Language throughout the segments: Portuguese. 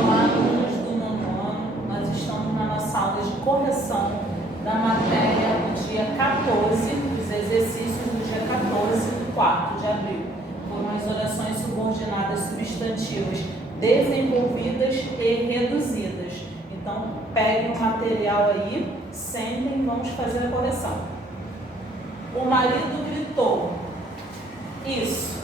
Olá, alunos do nono ano. Nós estamos na nossa aula de correção da matéria do dia 14, dos exercícios do dia 14, 4 de abril. Foram as orações subordinadas substantivas desenvolvidas e reduzidas. Então, peguem o material aí, sentem e vamos fazer a correção. O marido gritou. Isso.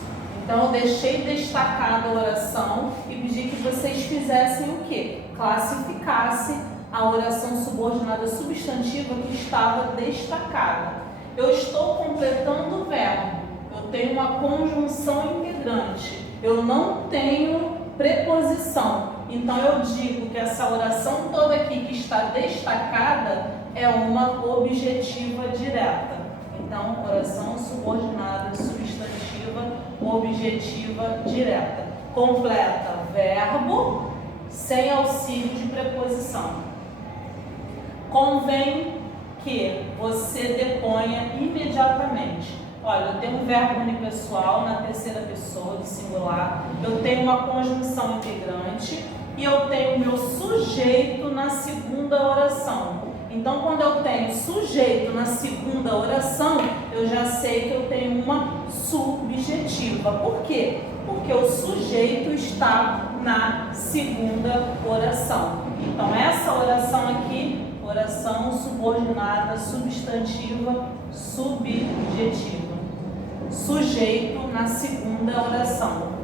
Então, eu deixei destacada a oração e pedi que vocês fizessem o quê? Classificassem a oração subordinada substantiva que estava destacada. Eu estou completando o verbo. Eu tenho uma conjunção integrante. Eu não tenho preposição. Então, eu digo que essa oração toda aqui que está destacada é uma objetiva direta. Então, oração subordinada substantiva objetiva direta. Completa verbo sem auxílio de preposição. Convém que você deponha imediatamente. Olha, eu tenho um verbo unipessoal na terceira pessoa do singular, eu tenho uma conjunção integrante e eu tenho o meu sujeito na segunda oração. Então, quando eu tenho sujeito na segunda oração, eu já sei que eu tenho uma subjetiva. Por quê? Porque o sujeito está na segunda oração. Então, essa oração aqui, oração subordinada substantiva subjetiva. Sujeito na segunda oração.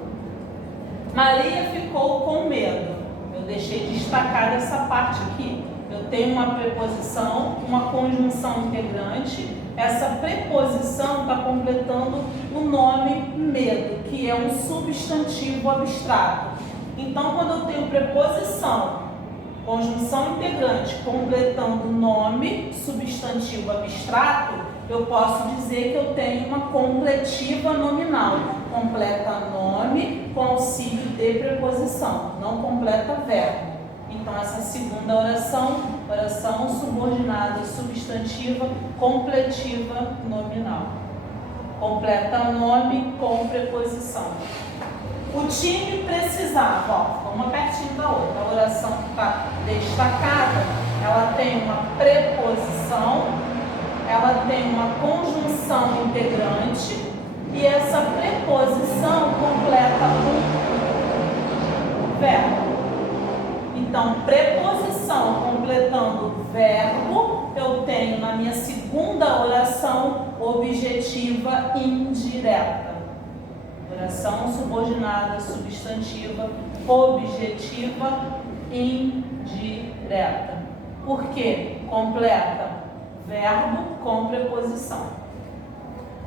Maria ficou com medo. Eu deixei destacada essa parte aqui. Eu tenho uma preposição, uma conjunção integrante. Essa preposição está completando o nome medo, que é um substantivo abstrato. Então, quando eu tenho preposição, conjunção integrante, completando o nome substantivo abstrato, eu posso dizer que eu tenho uma completiva nominal. Completa nome com auxílio de preposição, não completa verbo. Então, essa segunda oração, oração subordinada substantiva completiva nominal. Completa nome com preposição. O time precisava, ó, uma pertinho da outra. A oração que está destacada, ela tem uma preposição, ela tem uma conjunção integrante e essa preposição completa um verbo. Então, preposição completando verbo, eu tenho na minha segunda oração objetiva indireta. Oração subordinada substantiva objetiva indireta. Por quê? Completa verbo com preposição.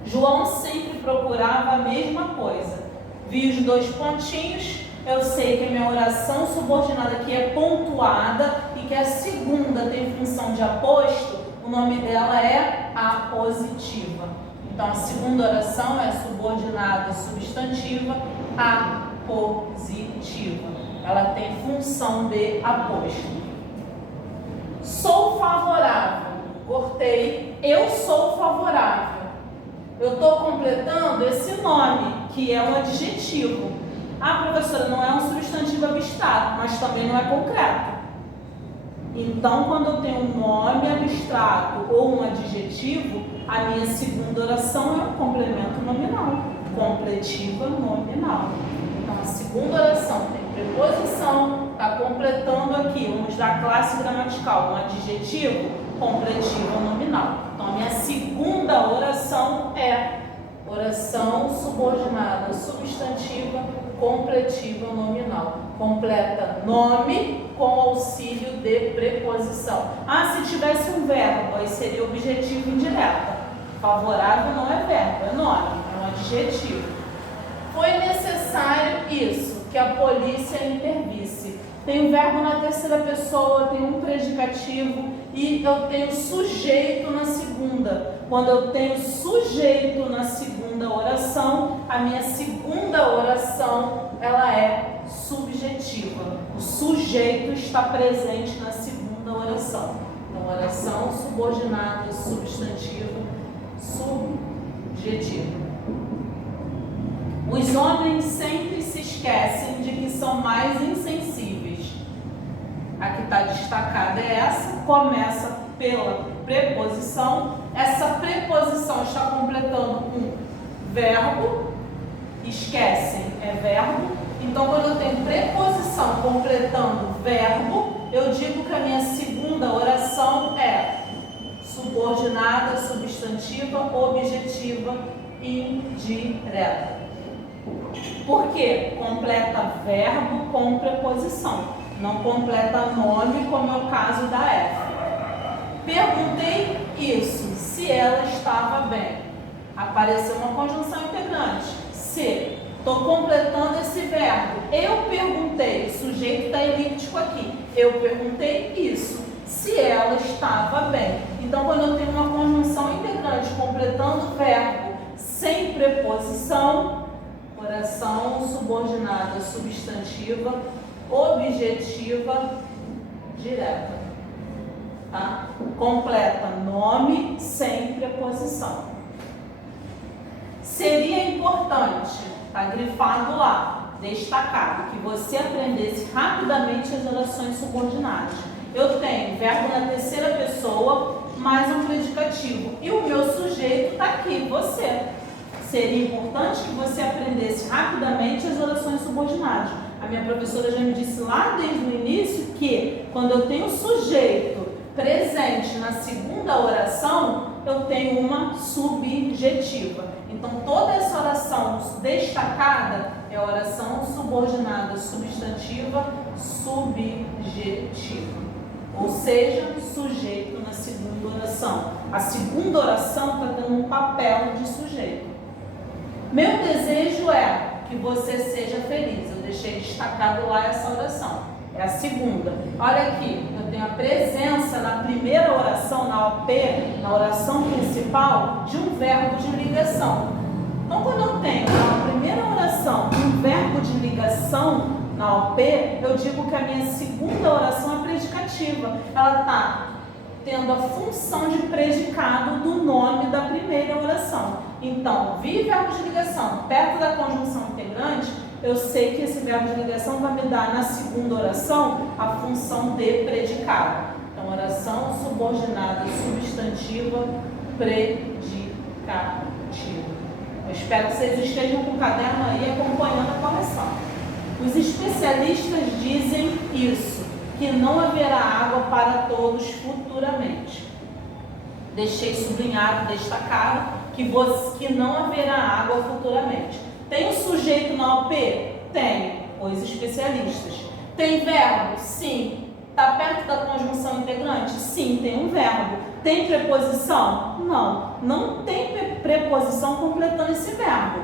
João sempre procurava a mesma coisa. Vi os dois pontinhos. Eu sei que a minha oração subordinada aqui é pontuada e que a segunda tem função de aposto, o nome dela é apositiva. Então, a segunda oração é subordinada substantiva apositiva. Ela tem função de aposto. Sou favorável. Cortei. Eu sou favorável. Eu estou completando esse nome, que é um adjetivo. Ah, professora, não é um substantivo abstrato, mas também não é concreto. Então, quando eu tenho um nome abstrato ou um adjetivo, a minha segunda oração é um complemento nominal, completiva nominal. Então, a segunda oração tem preposição, está completando aqui, vamos dar classe gramatical, um adjetivo, completiva nominal. Então, a minha segunda oração é oração subordinada substantiva completiva nominal. Completa nome com auxílio de preposição. Ah, se tivesse um verbo, aí seria objetivo indireta. Favorável não é verbo, é nome, é um adjetivo. Foi necessário isso, que a polícia intervisse. Tem um verbo na terceira pessoa, tem um predicativo e eu tenho sujeito na segunda. Quando eu tenho sujeito na segunda oração, a minha segunda oração, ela é subjetiva. O sujeito está presente na segunda oração. Então, oração subordinada, substantiva, subjetiva. Os homens sempre se esquecem de que são mais insensíveis. está destacada é essa, começa pela preposição. Essa preposição está completando um verbo, esquecem, é verbo. Então, quando eu tenho preposição completando verbo, eu digo que a minha segunda oração é subordinada, substantiva, objetiva, indireta. Por quê? Completa verbo com preposição, não completa nome, como é o caso da F. Perguntei isso, se ela estava bem. Apareceu uma conjunção integrante. Se. Estou completando esse verbo. Eu perguntei, o sujeito está elíptico aqui. Eu perguntei isso, se ela estava bem. Então, quando eu tenho uma conjunção integrante completando o verbo sem preposição, oração subordinada, substantiva, objetiva, direta. Tá? Completa nome sem preposição. Seria importante, está grifado lá, destacado, que você aprendesse rapidamente as orações subordinadas. Eu tenho verbo na terceira pessoa, mais um predicativo. E o meu sujeito está aqui, você. Seria importante que você aprendesse rapidamente as orações subordinadas. A minha professora já me disse lá desde o início que quando eu tenho sujeito presente na segunda oração, eu tenho uma subjetiva. Então, toda essa oração destacada é a oração subordinada substantiva subjetiva. Ou seja, sujeito na segunda oração. A segunda oração está dando um papel de sujeito. Meu desejo é que você seja feliz. Eu deixei destacado lá essa oração. É a segunda. Olha aqui, eu tenho a presença na primeira oração, na OP, na oração principal, de um verbo de ligação. Então, quando eu tenho na primeira oração um verbo de ligação na OP, eu digo que a minha segunda oração é predicativa. Ela está tendo a função de predicado do nome da primeira oração. Então, vi verbo de ligação perto da conjunção integrante, eu sei que esse verbo de ligação vai me dar na segunda oração a função de predicado. Então, oração subordinada substantiva predicativa. Eu espero que vocês estejam com o caderno aí acompanhando a correção. Os especialistas dizem isso, que não haverá água para todos futuramente. Deixei sublinhado, destacado, que não haverá água futuramente. Tem um sujeito na OP? Tem, os especialistas. Tem verbo? Sim. Está perto da conjunção integrante? Sim, tem um verbo. Tem preposição? Não. Não tem preposição completando esse verbo.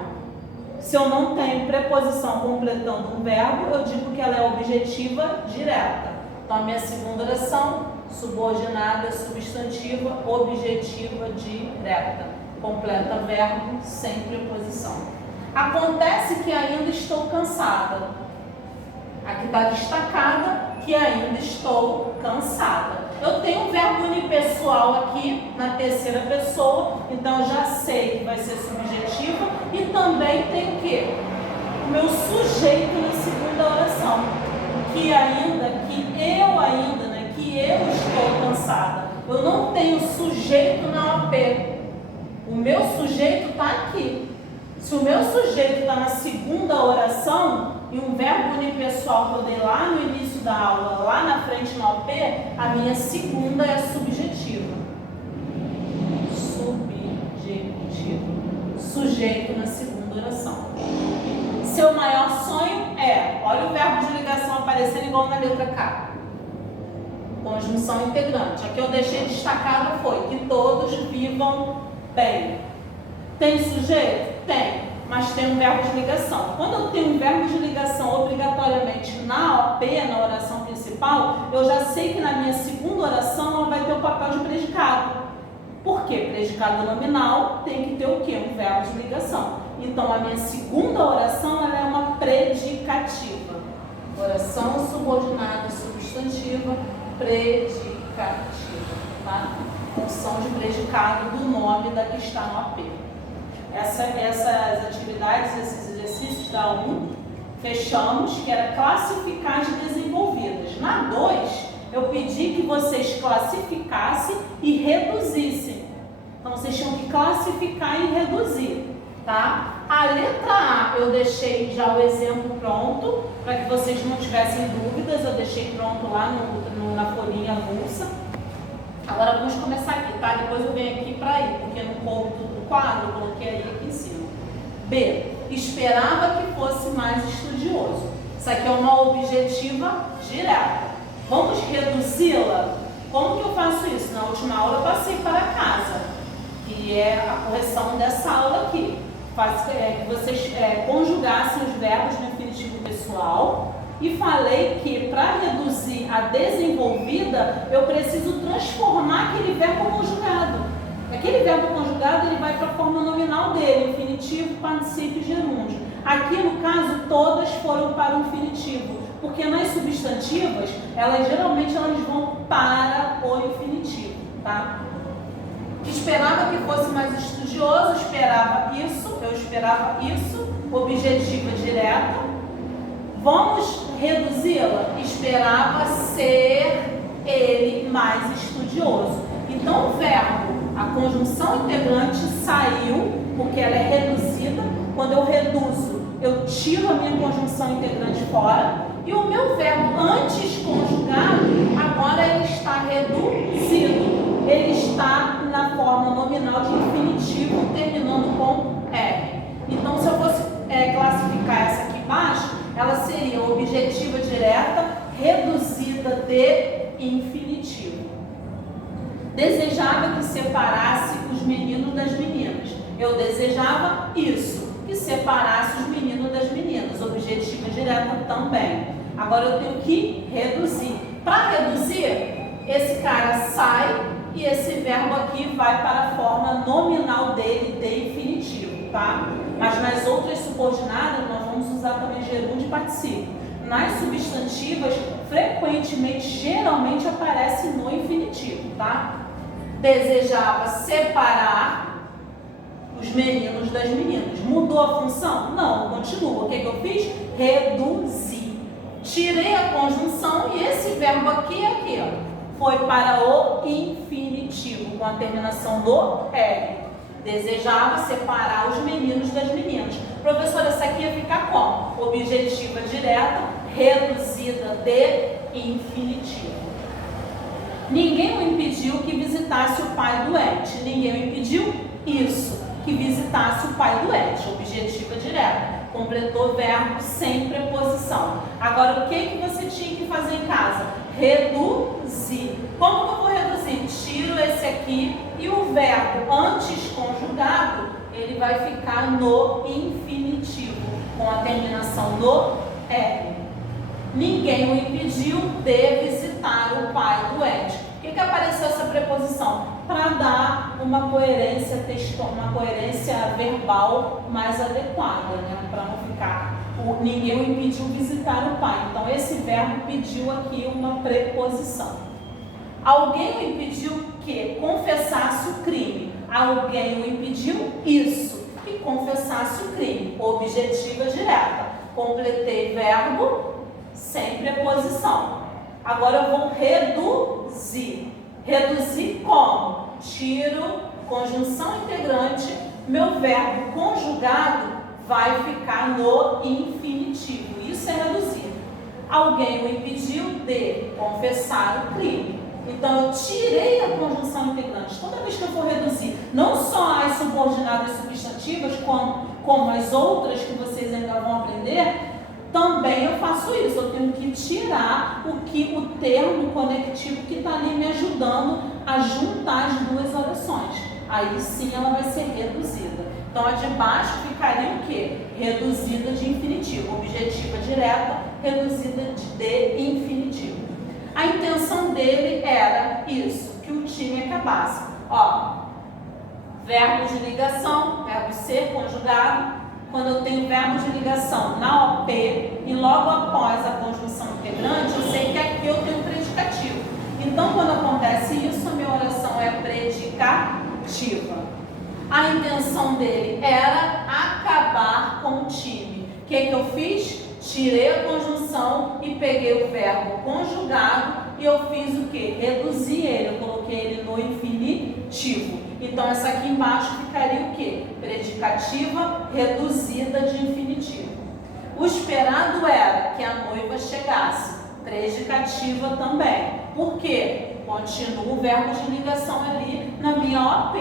Se eu não tenho preposição completando um verbo, eu digo que ela é objetiva direta. Então, a minha segunda oração, subordinada, substantiva, objetiva direta. Completa verbo sem preposição. Acontece que ainda estou cansada. Aqui está destacada que ainda estou cansada. Eu tenho um verbo unipessoal aqui na terceira pessoa, então eu já sei que vai ser subjetiva. E também tem o quê? O meu sujeito na segunda oração. Que eu estou cansada. Eu não tenho sujeito na OP. O meu sujeito está aqui. Se o meu sujeito está na segunda oração e um verbo unipessoal que eu dei lá no início da aula, lá na frente na OP, a minha segunda é subjetiva. Subjetiva. Sujeito na segunda oração. Seu maior sonho é, olha o verbo de ligação aparecendo igual na letra K. Conjunção integrante. Aqui eu deixei destacado foi que todos vivam bem. Tem sujeito? Tem, mas tem um verbo de ligação. Quando eu tenho um verbo de ligação obrigatoriamente na OP, na oração principal, eu já sei que na minha segunda oração ela vai ter o papel de predicado. Por quê? Predicado nominal tem que ter o quê? Um verbo de ligação. Então, a minha segunda oração ela é uma predicativa. Oração subordinada substantiva predicativa. Tá? Função de predicado do nome da que está no AP. Essas atividades, esses exercícios da 1, fechamos, que era classificar as desenvolvidas. Na 2, eu vocês classificassem e reduzissem. Então, vocês tinham que classificar e reduzir, tá? A letra A, eu deixei já o exemplo pronto, para que vocês não tivessem dúvidas, eu deixei pronto lá na folhinha avulsa. Agora, vamos começar aqui, tá? Depois eu venho aqui para ir, porque não coube tudo no quadro, eu coloquei aí aqui em cima. B, esperava que fosse mais estudioso. Isso aqui é uma objetiva direta. Vamos reduzi-la? Como que eu faço isso? Na última aula eu passei para casa, que é a correção dessa aula aqui. Que vocês conjugassem os verbos no infinitivo pessoal e falei que para reduzir a desenvolvida eu preciso transformar aquele verbo conjugado. Aquele verbo conjugado ele vai para a forma nominal dele, infinitivo, particípio e gerúndio. Aqui no caso todas foram para o infinitivo, porque nas substantivas geralmente elas vão para o infinitivo, tá? Esperava que fosse mais estudioso, eu esperava isso, objetiva direta. Vamos reduzi-la? Esperava ser ele mais estudioso. Então o verbo, a conjunção integrante saiu, porque ela é reduzida. Quando eu reduzo, eu tiro a minha conjunção integrante fora. E o meu verbo antes conjugado, agora ele está reduzido. Ele está na forma nominal de infinitivo, terminando com R. Então, se eu fosse classificar essa aqui embaixo, ela seria objetiva direta reduzida de infinitivo. Desejava que separasse os meninos das meninas. Eu desejava isso, que separasse os meninos das meninas. Objetiva direta também. Agora eu tenho que reduzir. Para reduzir, esse cara sai e esse verbo aqui vai para a forma nominal dele de infinitivo, tá? Mas nas outras subordinadas nós vamos usar também gerúndio e particípio. Nas substantivas, frequentemente, geralmente aparece no infinitivo, tá? Desejava separar os meninos das meninas. Mudou a função? Não, continua. O que eu fiz? Reduzir. Tirei a conjunção e esse verbo aqui é aqui, ó. Foi para o infinitivo, com a terminação do R. Desejava separar os meninos das meninas. Professora, essa aqui ia ficar como? Objetiva direta, reduzida de infinitivo. Ninguém o impediu que visitasse o pai doente. Ninguém o impediu isso, que visitasse o pai doente. Objetiva direta. Completou verbo sem preposição. Agora, o que você tinha que fazer em casa? Reduzir. Como que eu vou reduzir? Tiro esse aqui e o verbo antes conjugado, ele vai ficar no infinitivo, com a terminação no R. Ninguém o impediu de visitar o pai doente. Por que apareceu essa preposição? Para dar uma coerência textual, uma coerência verbal mais adequada, né? Para não ficar ninguém o impediu visitar o pai. Então esse verbo pediu aqui uma preposição. Alguém o impediu que confessasse o crime. Alguém o impediu isso, que confessasse o crime. Objetiva direta. Completei verbo sem preposição. Agora eu vou reduzir. Reduzir como? Tiro conjunção integrante, meu verbo conjugado vai ficar no infinitivo. Isso é reduzir. Alguém o impediu de confessar o crime. Então eu tirei a conjunção integrante. Toda vez que eu for reduzir, não só as subordinadas substantivas, como as outras que vocês ainda vão aprender, também eu faço isso. Eu tenho que tirar o termo conectivo que está ali me ajudando a juntar as duas orações. Aí sim ela vai ser reduzida. Então a de baixo ficaria o quê? Reduzida de infinitivo. Objetiva direta, reduzida de infinitivo. A intenção dele era isso, que o time acabasse. Ó, verbo de ligação, verbo ser conjugado. Quando eu tenho verbo de ligação na OP e logo após a conjunção integrante, eu sei que aqui eu tenho predicativo. Então, quando acontece isso, a minha oração é predicativa. A intenção dele era acabar com o time. O que eu fiz? Tirei a conjunção conjugação e peguei o verbo conjugado e eu fiz o quê? Reduzi ele, eu coloquei ele no infinitivo. Então, essa aqui embaixo ficaria o quê? Predicativa reduzida de infinitivo. O esperado era que a noiva chegasse. Predicativa também. Por quê? Continua o verbo de ligação ali na minha OP.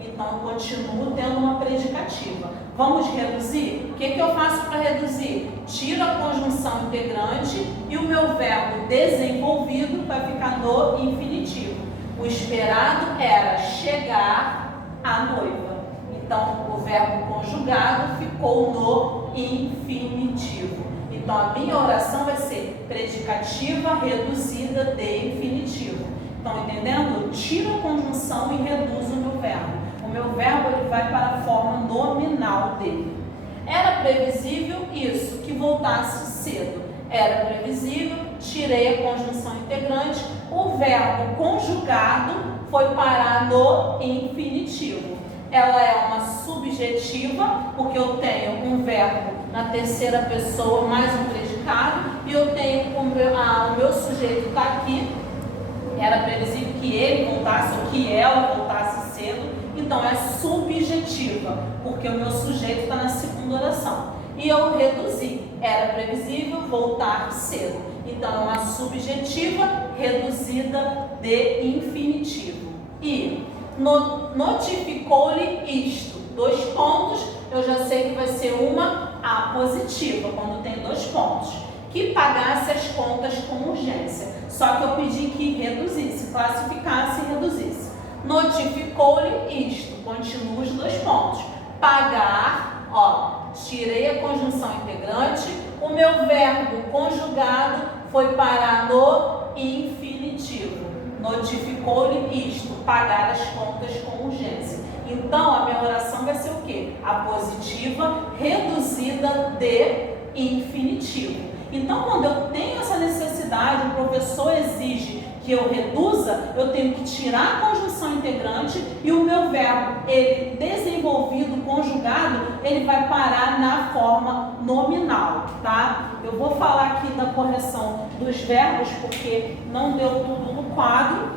Então, eu continuo tendo uma predicativa. Vamos reduzir? O que eu faço para reduzir? Tiro a conjunção integrante e o meu verbo desenvolvido vai ficar no infinitivo. O esperado era chegar à noiva. Então, o verbo conjugado ficou no infinitivo. Então, a minha oração vai ser predicativa reduzida de infinitivo. Estão entendendo? Eu tiro a conjunção e reduzo o meu verbo. O meu verbo ele vai para a forma nominal dele. Era previsível isso, que voltasse cedo. Era previsível, tirei a conjunção integrante, o verbo conjugado foi parar no infinitivo. Ela é uma subjetiva, porque eu tenho um verbo na terceira pessoa mais um predicado, e eu tenho o meu sujeito está aqui. Era previsível que ele voltasse ou que ela voltasse cedo. Então, é subjetiva, porque o meu sujeito está na segunda oração. E eu reduzi. Era previsível voltar cedo. Então, é uma subjetiva reduzida de infinitivo. E notificou-lhe isto. 2 pontos, eu já sei que vai ser uma apositiva, quando tem 2 pontos. Que pagasse as contas com urgência. Só que eu pedi que reduzisse, classificasse e reduzisse. Notificou-lhe isto. Continua os 2 pontos. Pagar, ó, tirei a conjunção integrante, o meu verbo conjugado foi parar no infinitivo. Notificou-lhe isto, pagar as contas com urgência. Então, a minha oração vai ser o quê? A positiva reduzida de infinitivo. Então, quando eu tenho essa necessidade, o professor exige que eu reduza, eu tenho que tirar a conjunção integrante e o meu verbo, ele desenvolvido, conjugado, ele vai parar na forma nominal, tá? Eu vou falar aqui da correção dos verbos, porque não deu tudo no quadro,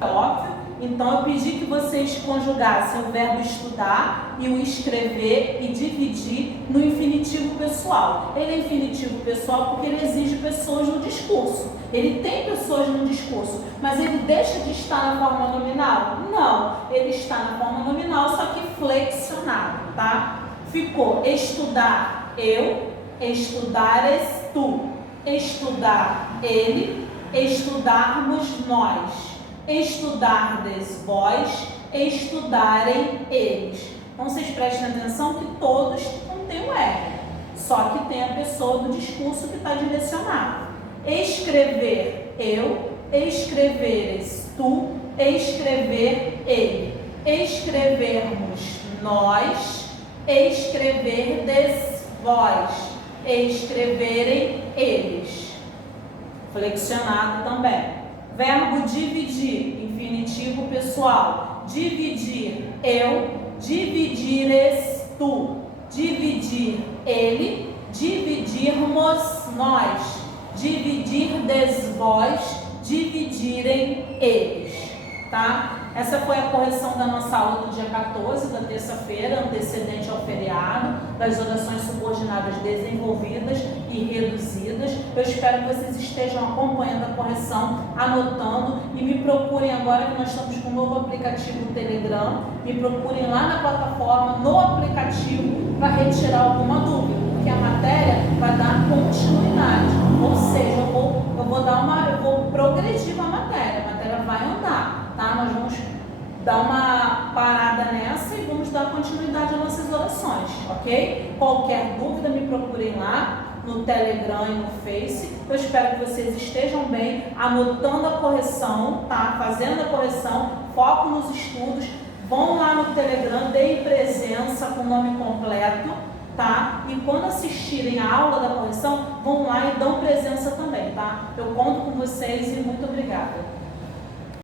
é óbvio. Então, eu pedi que vocês conjugassem o verbo estudar e o escrever e dividir no infinitivo pessoal. Ele é infinitivo pessoal porque ele exige pessoas no discurso. Ele tem pessoas no discurso, mas ele deixa de estar na forma nominal? Não, ele está na forma nominal, só que flexionado, tá? Ficou estudar eu, estudares tu, estudar ele, estudarmos nós. Estudardes vós, estudarem eles. Então, vocês prestem atenção que todos não tem o R, só que tem a pessoa do discurso que está direcionado. Escrever eu, escreveres tu, escrever ele. Escrevermos nós, escreverdes vós, escreverem eles. Flexionado também. Verbo dividir, infinitivo pessoal. Dividir eu, dividires tu. Dividir ele, dividirmos nós. Dividirdes vós, dividirem eles. Tá? Essa foi a correção da nossa aula do dia 14, da terça-feira, antecedente ao feriado, das orações subordinadas desenvolvidas e reduzidas. Eu espero que vocês estejam acompanhando a correção, anotando e me procurem agora que nós estamos com um novo aplicativo no Telegram. Me procurem lá na plataforma, no aplicativo, para retirar alguma dúvida, porque a matéria vai dar continuidade. Ou seja, eu vou progredir com a matéria vai andar, tá? Nós vamos dar uma parada nessa e vamos dar continuidade às nossas orações, ok? Qualquer dúvida, me procurem lá no Telegram e no Face. Eu espero que vocês estejam bem, anotando a correção, tá? Fazendo a correção, foco nos estudos. Vão lá no Telegram, deem presença com o nome completo, tá? E quando assistirem a aula da correção, vão lá e dão presença também, tá? Eu conto com vocês e muito obrigada.